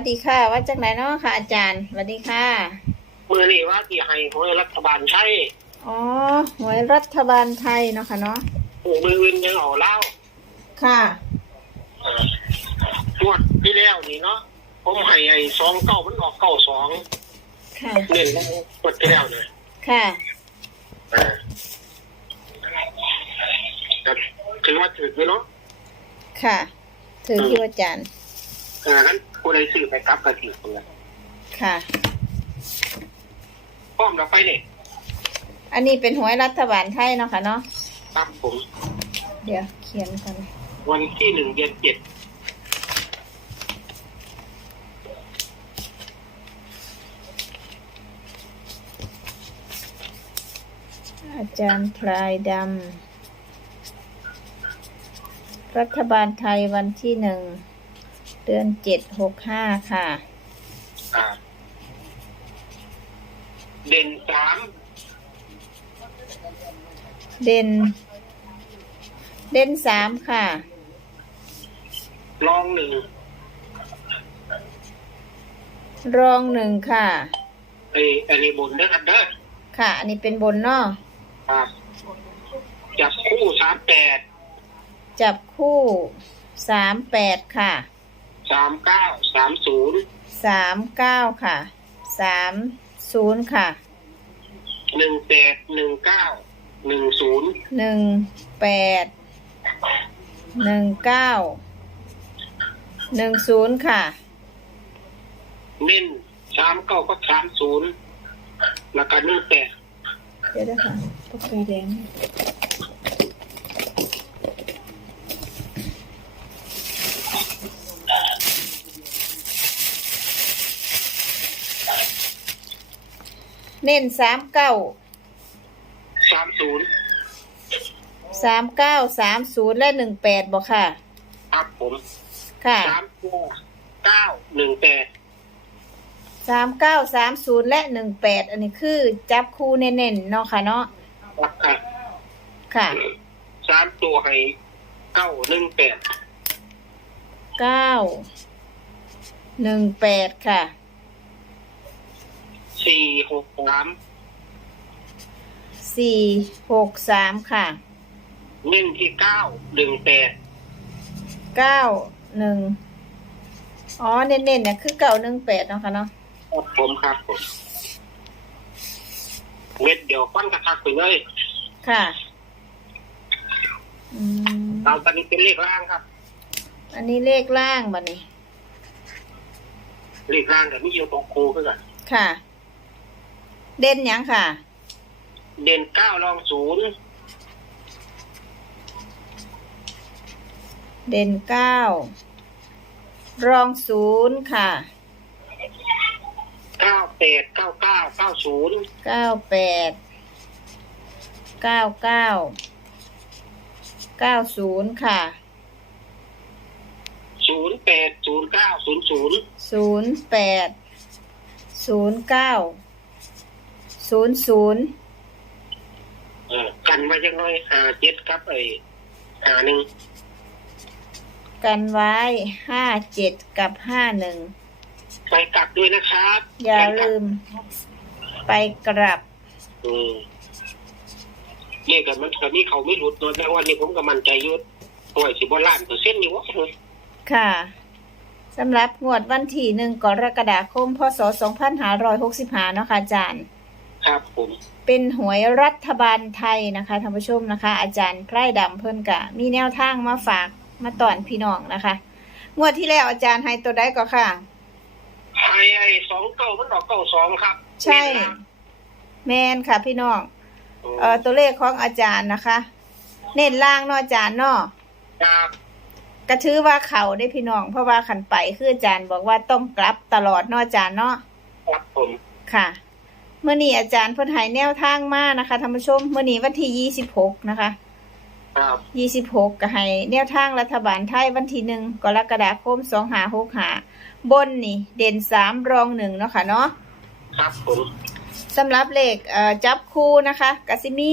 วัสดีค่ะว่าจากไหนเนาะค่ะ อาจารย์สวัสดีค่ะมือนี่ว่าที่ให้ของรัฐบาลใช้อ๋อหวยรัฐบาลไทยเนาะค่ะเนาะมืออื่นยังเอาเล่าค่ะเอ่องวดที่แล้วนี่เนาะผมให้ไอ้สองเก้ามันออกเก้าสองค่ะเน้นงวดที่แล้วเนี่ยค่ะเออแต่ถือว่าถืออยู่เนาะค่ะ ถือที่อาจารย์เอองั้น ผู้ใดซื้อไปกลับก็ถือคนละค่ะ พร้อมเราไปเนี่ยอันนี้เป็นหวยรัฐบาลไทยเนาะค่ะเนาะ ครับผม เดี๋ยวเขียนกันวันที่หนึ่งเดือนเจ็ดอาจารย์พลายดำ รัฐบาลไทยวันที่หนึ่ง เดือนเจ็ดหกห้าค่ะ อ่า เด่นสามเด่น เด่นสามค่ะ รองหนึ่งรองหนึ่งค่ะ ไอ้อันนี้บนเด้อครับเด้อค่ะ อันนี้เป็นบนเนาะครับจับคู่สามแปดจับคู่สามแปดค่ะ สามเก้าสามศูนย์สามเก้าค่ะสามศูนย์ค่ะหนึ่งแปดหนึ่งเก้าหนึ่งศูนย์หนึ่งแปดหนึ่งเก้าหนึ่งศูนย์ค่ะเน้นสามเก้าก็สามศูนย์แล้วก็หนึ่งแปดเดี๋ยวนะคะปากกาแดง เน้นสามเก้าสามศูนย์สามเก้าสามศูนย์และหนึ่งแปดบอกค่ะ ครับผมค่ะสามเก้าหนึ่งแปดสามเก้าสามศูนย์และหนึ่งแปดอันนี้คือจับคู่เน้นๆเนาะค่ะเนาะครับค่ะค่ะสามตัวให้เก้าหนึ่งแปดเก้าหนึ่งแปดค่ะ สี่หกสามสี่หกสามค่ะเน้นที่เก้าหนึ่งแปดเก้าหนึ่งอ๋อเน้นๆเนี่ยคือเก้าหนึ่งแปดเนาะค่ะเนาะครับผมครับผมเม็ดเดียวฟันกระทักไปเลยค่ะอืมเอาตอนนี้เป็นเลขล่างครับ อันนี้เลขล่างบัดนี้เลขล่างกับนี่อยู่ตรงครูขึ้นกันค่ะ เด่นหยังค่ะ เด่นเก้ารองศูนย์เด่นเก้ารองศูนย์ค่ะเก้าแปดเก้าเก้าเก้าศูนย์เก้าแปดเก้าเก้าเก้าศูนย์ค่ะศูนย์แปดศูนย์เก้าศูนย์ศูนย์ศูนย์แปดศูนย์เก้า ศูนย์ศูนย์เออกันไว้ยังน้อยหาเจ็ดครับไอ้หาหนึ่งกันไว้ห้าเจ็ดกับห้าหนึ่งไปกลับด้วยนะครับอย่าลืม ไปกลับอืมเรียกกันมันตอนนี้เขาไม่หลุดเนอะแต่วันนี้ผมก็มั่นใจอยุดโอ้ยสิบล้านเปอร์เซ็นต์อยู่วะค่ะสำหรับงวดวันที่หนึ่งกรกฎาคมพศ2565เนาะค่ะอาจารย์ ครับผมเป็นหวยรัฐบาลไทยนะคะท่านผู้ชมนะคะ อาจารย์ไพร่ดำเพิ่นกะ มีแนวทางมาฝากมาตอนพี่น้องนะคะงวดที่แล้วอาจารย์ให้ตัวใดก็ค่ะไอ้ไอ้สองเก้ามันออกเก้าสองครับ ใช่ แมนค่ะพี่น้องเอ่อตัวเลขของอาจารย์นะคะ เน้นล่างเนาะอาจารย์เนาะครับกระถือว่าเขาได้พี่น้อง เพราะว่าขันไปคืออาจารย์บอกว่าต้องกลับตลอดเนาะอาจารย์เนาะครับผมค่ะ เมื่อนี้อาจารย์เพิ่นให้แนวทางมานะคะท่านผู้ชมเมื่อนี้วันที่26นะคะครับ26ก็ให้แนวทางรัฐบาลไทยวันที่หนึ่งกรกฎาคม2565บนนี่ เด่น3รอง1เนาะค่ะเนาะ ครับผมสำหรับเลขเอ่อจับคู่นะคะกสิมี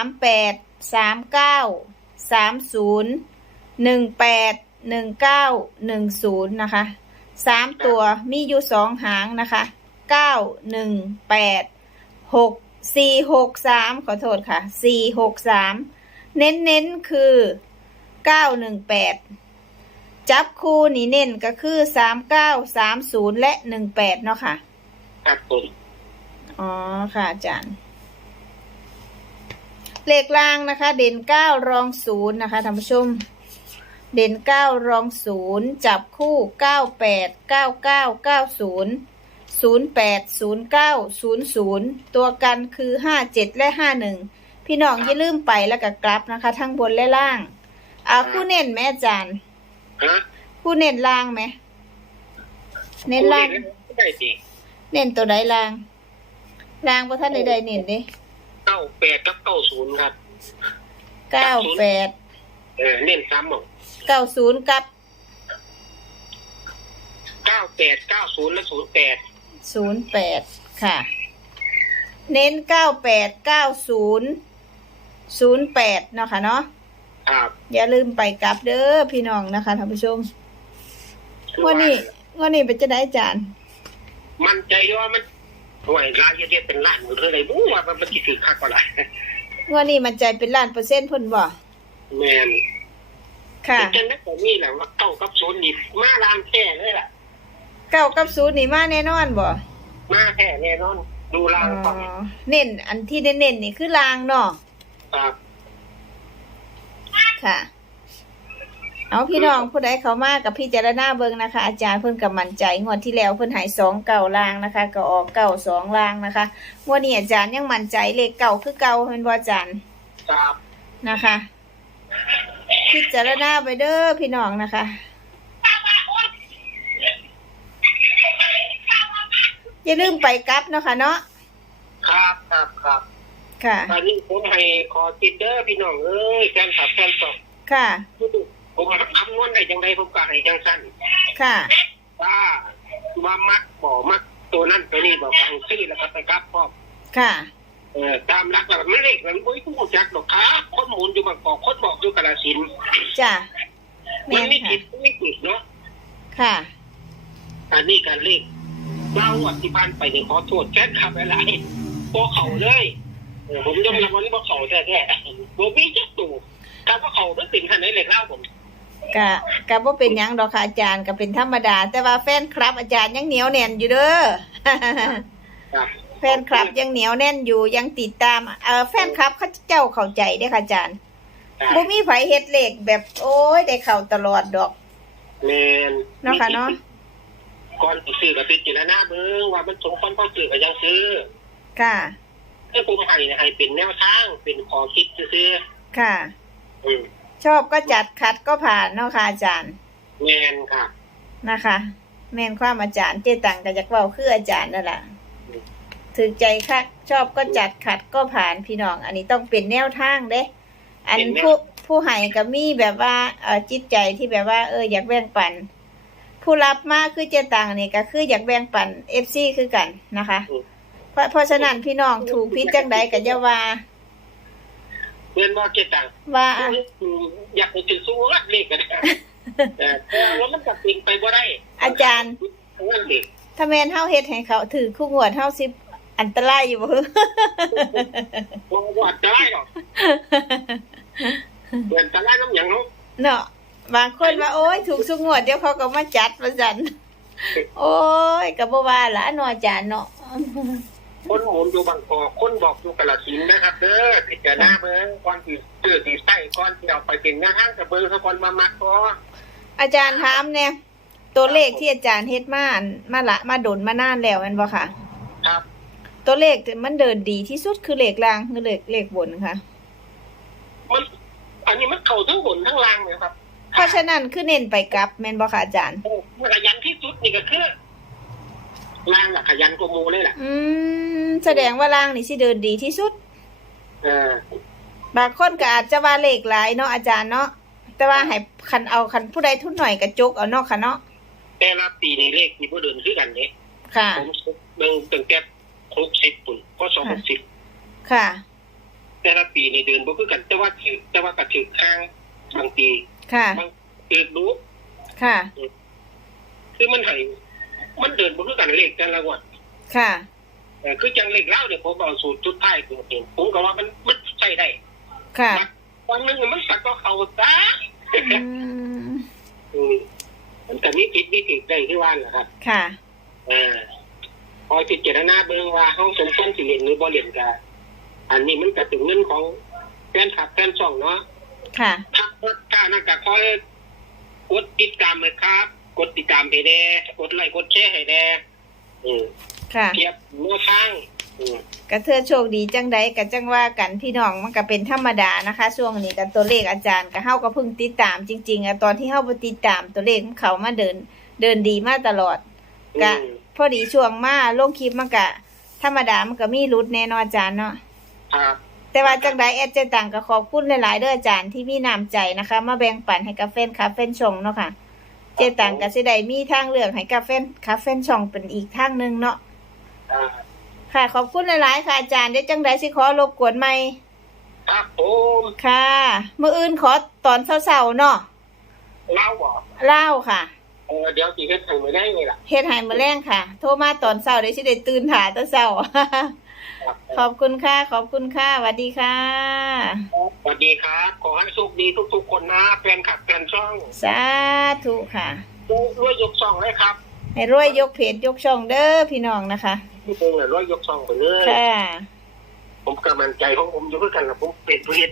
38 39 30 18 19 10นะคะสามตัวมีอยู่สองหางนะคะ เก้าหนึ่งแปดหกสี่หกสามขอโทษค่ะสี่หกสามเน้นเน้นๆคือเก้าหนึ่งแปดจับคู่นี่เน้นก็คือสามเก้าสามศูนย์และหนึ่งแปดเนาะค่ะครับผมอ๋อค่ะอาจารย์เลขล่างนะคะ เด่นเก้ารองศูนย์นะคะท่านผู้ชม เด่นเก้ารองศูนย์จับคู่เก้าแปดเก้าเก้าเก้าศูนย์ ศูนย์แปดศูนย์เก้าศูนย์ศูนย์ตัวกันคือห้าเจ็ดและห้าหนึ่งพี่น้องอย่าลืมไปแล้วก็กลับนะคะ ทั้งบนและล่าง อ่าคู่เน้นไหมอาจารย์ฮะคู่เน้นล่างไหม เน้นล่าง ได้สิเน้นตัวใดล่าง ล่างพระท่านใดๆเน้นเด้เก้าแปดกับเก้าศูนย์ครับเก้าแปดเออเน้นซ้ำหมดเก้าศูนย์กับเก้าแปดเก้าศูนย์และศูนย์แปด ศูนย์แปดค่ะ เน้นเก้าแปดเก้าศูนย์ศูนย์แปดเนาะค่ะเนาะครับอย่าลืมไปกลับเด้อพี่น้องนะคะท่านผู้ชมงวันนี้งวันนี้เป็นจะได้อาจารย์มันใจว่ามันห่วยร้านเยอะๆเป็นล้านหมดเลยเลยบู๊ว่ามันมันกี่ถือคักกว่าไรงวันนี้มันใจเป็นล้านเปอร์เซ็นต์เพ่นบ่แมนค่ะ เป็นจังนั้นผมนี่แหละว่าเก้ากับศูนย์นี่มาลามแท้เลยล่ะ เก้ากับศูนย์นี่มาแน่นอนบ่มาแท้แน่นอน ดูอ๋ลางก่อนอเน้นอันที่เน้นๆนี่คือลางเนาะครับค่ะ เอาพี่น้องผู้ใดเขามากับพี่จารณาเบิงนะคะ อาจารย์เพิ่นกับมั่นใจงวดที่แล้วเพิ่นใหายสองเก่าลางนะคะ ก็ออกเก่าสองลางนะคะงวดนี้อาจารย์ยังมั่นใจเลขเก่าคือเก่าเป็นบ่อาจารย์ครับนะคะ พิจารณาไปเด้อพี่น้องนะคะ อย่าลืมไปกลับเนาะค่ะเนาะครับครับครับค่ะอันนี้ผมให้ขอติดเด้อพี่น้องเอ้ยแฟนคลับแฟนสองค่ะ ผมคำนวณได้จังไดผมก็ให้จังสั้นค่ะว่าว่ามักบ่มักตัวนั้นตัวนี้บอกให้ซื้อแล้วก็ไปกลับพร้อมค่ะ เออตามหลักแล้วมันเลขมันบ่รู้จักดอกครับคนหมุนอยู่บางกอกคนบอกอยู่กาฬสินธุ์จ้ะมัแม่นนไม่ค่ะผิดไม่ผิดเนาะค่ะ อันนี้การเลข เราอธิบายไปเนี่ยขอโทษแค่ขับอะไรพอเขาเลยเออผมยอมรับว่านี่พอเขาแท้ๆผมมีจักตู่ถ้าว่าเขาไม่เป็นขนาดไหนเลยเล่าผมกะกะบ่เป็นหยังดอกค่ะอาจารย์ก็เป็นธรรมดา แต่ว่าแฟนคลับ อาจารย์ยังเหนียวแน่นอยู่เด้อครับแฟนคลับยังเหนียวแน่นอยู่ยังติดตามเอ่อแฟนคลับเขาเจ้าเข้าใจเด้อค่ะอาจารย์บ่มีไผเฮ็ดเลขแบบโอ้ยได้เข้าตลอดดอกแมนเนาะค่ะเนาะ ก่อนซื้อกับพิจารณาเบิ่งว่ามันสมควรพอซื้อก็ยังซื้อค่ะให้ผมให้เนี่ยให้เป็นแนวทางเป็นขอคิดซื้อค่ะๆอืมชอบก็จัดขัดก็ผ่านเนาะค่ะอาจารย์แมนค่ะนะคะ แม่นความอาจารย์เจตังก็จะเว้าคืออาจารย์นั่นแหละถือใจคักชอบก็จัดขัดก็ผ่านพี่น้อง อันนี้ต้องเป็นแนวทางเด้ อันผู้ผู้ให้ก็มีแบบว่าเออจิตใจที่แบบว่า เอออยากแบ่งปัน ผู้รับมาคือเจตังนี่ก็คืออยากแบ่งปันเอฟซีคือกันนะคะ เพราะเพราะฉะนั้นพี่น้องถูกพิษจังใดก็จะว่าเงินว่าเก็บตังค์ว่าอยากไปถือสู้รัดเลขกันนะแต่แล้วมันจะปิงไปบ่ได้ อาจารย์ทั้งนั้นเด็กถ้าแม่นเฮาเฮ็ดให้เขา ถือคู่งวดเฮาสิอันตรายอยู่บ่ฮึบ่บ่อันตรายหรอกเงินตรายน้ำหยังเนาะเนาะ บางคนว่าโอ้ยถูกสุงวดเดี๋ยวเขาก็มาจัดว่าซั่นโอ้ยก็บ่ว่าล่ะเนาะอาจารย์เนาะคนหมุนอยู่บางกอกคนบอกอยู่กาฬสินธุ์นะครับเด้อพิจารณาเบิ่งก่อนสิซื้อสิใส่ก่อนสิเอาไปเป็นหน้าห้างกับเบิ่งซะก่อนมามักพออาจารย์ถามแน่ตัวเลขที่อาจารย์เฮ็ดมาอันมาละมาดนมานานแล้วแม่นบ่ค่ะ ครับ ตัวเลขที่มันเดินดีที่สุดคือเลขล่างหรือเลขเลขบนค่ะมันอันนี้มันเข้าทั้งบนทั้งล่างเลยครับ เพราะฉะนั้นคือเน้นไปกลับแม่นบ่ค่ะอาจารย์โอ้มันขยันที่สุดนี่ก็คือล่างอะขยันกว่าหมูเลยล่ะ อืมแสดงว่าล่างนี่สิเดินดีที่สุด เออบางคนก็อาจจะว่าเลขหลายเนาะอาจารย์เนาะแต่ว่าให้คันเอาคันผู้ใดทุนหน่อยก็จกเอาเนาะค่ะเนาะแต่ละปีนี่เลขที่บ่เดินคือกันเด้ค่ะผมเบิ่งตั้งแต่60ปุ่นก็260ค่ะ แต่ละปีนี่เดินบ่คือกันแต่ว่าถือแต่ว่าก็ถือข้างบางปี ค่ะบางถือรู้ค่ะ คือคือมันให้มันเดินบนคือกันเลขแต่ละงวดค่ะเออคือจังเลขเล่าเนี่ยผมเอาสูตรชุดท้ายตัวเองผมก็ว่ามันมันใช่ได้ค่ะวันหนึงมันสักก็เขาซะอืมอืมมันแต่นี้ผิดนี่ผิดได้ที่ว่าแหละครับ ค่ะเออพอพิจารณาเบิ่งว่าเฮาสมควรสิเรียนหรือบ่เรียนก็อันนี้มันก็เป็นเงินของแฟนคลับแฟนช่องเนาะ ค่ะ ถ้าถ้านั่นก็คอยกดติดตามเลยครับ กดติดตามให้แน่กดไลค์กดแชร์ให้แน่อืมค่ะเทียบเมื่อข้างอืมกระเทือโชคดีจังใดก็จังว่ากันพี่น้องมันก็เป็นธรรมดานะคะ ช่วงนี้กันตัวเลขอาจารย์ก็เฮาก็เพิ่งติดตามจริงๆอะตอนที่เฮาบ่ติดตามตัวเลขของเขามาเดิน เดินดีมาตลอดกะอืมพอดีช่วงมาลงคลิปมันก็ธรรมดามันก็มีรุดแน่นอนอาจารย์เนาะครับ แต่ว่าจังใดแอดเจต่างก็ขอบคุณหลายๆเด้ออาจารย์ที่มีน้ำใจนะคะ มาแบ่งปันให้กับแฟนคลับแฟนช่องเนาะค่ะ เจต่างก็สิได้มีทางเลือกให้กับแฟนคลับแฟนช่องเป็นอีกทางหนึงเนาะอ่าค่ะ ขอบคุณหลายๆค่ะอาจารย์เดี๋ยวจังใดสิขอรบกวนใหม่ครับผมค่ะมื้ออื่นขอตอนเช้าๆเนาะเล่าบอกเล่าค่ะเออเดี๋ยวสิเฮ็ดให้ไม่ได้ไงล่ะเฮ็ดให้มื้อแรงค่ะ โทรมาตอนเช้าเดี๋ยวสิได้ตื่นหาแตอนเช้าครับ ขอบคุณค่ะ ขอบคุณค่ะสวัสดีค่ะ สวัสดีครับ ขอให้โชคดีทุกๆ คนนะแฟนคลับแฟนช่อง สาธุค่ะด้วยยกช่องเลยครับ ให้รวยยกเพจยกช่องเด้อพี่น้องนะคะพี่พงษ์น่ะด้วยยกช่องไปเลยค่ะ ผมกำลังใจของผมอยู่ด้วยกันละผมเป็นผู้เฮ็ด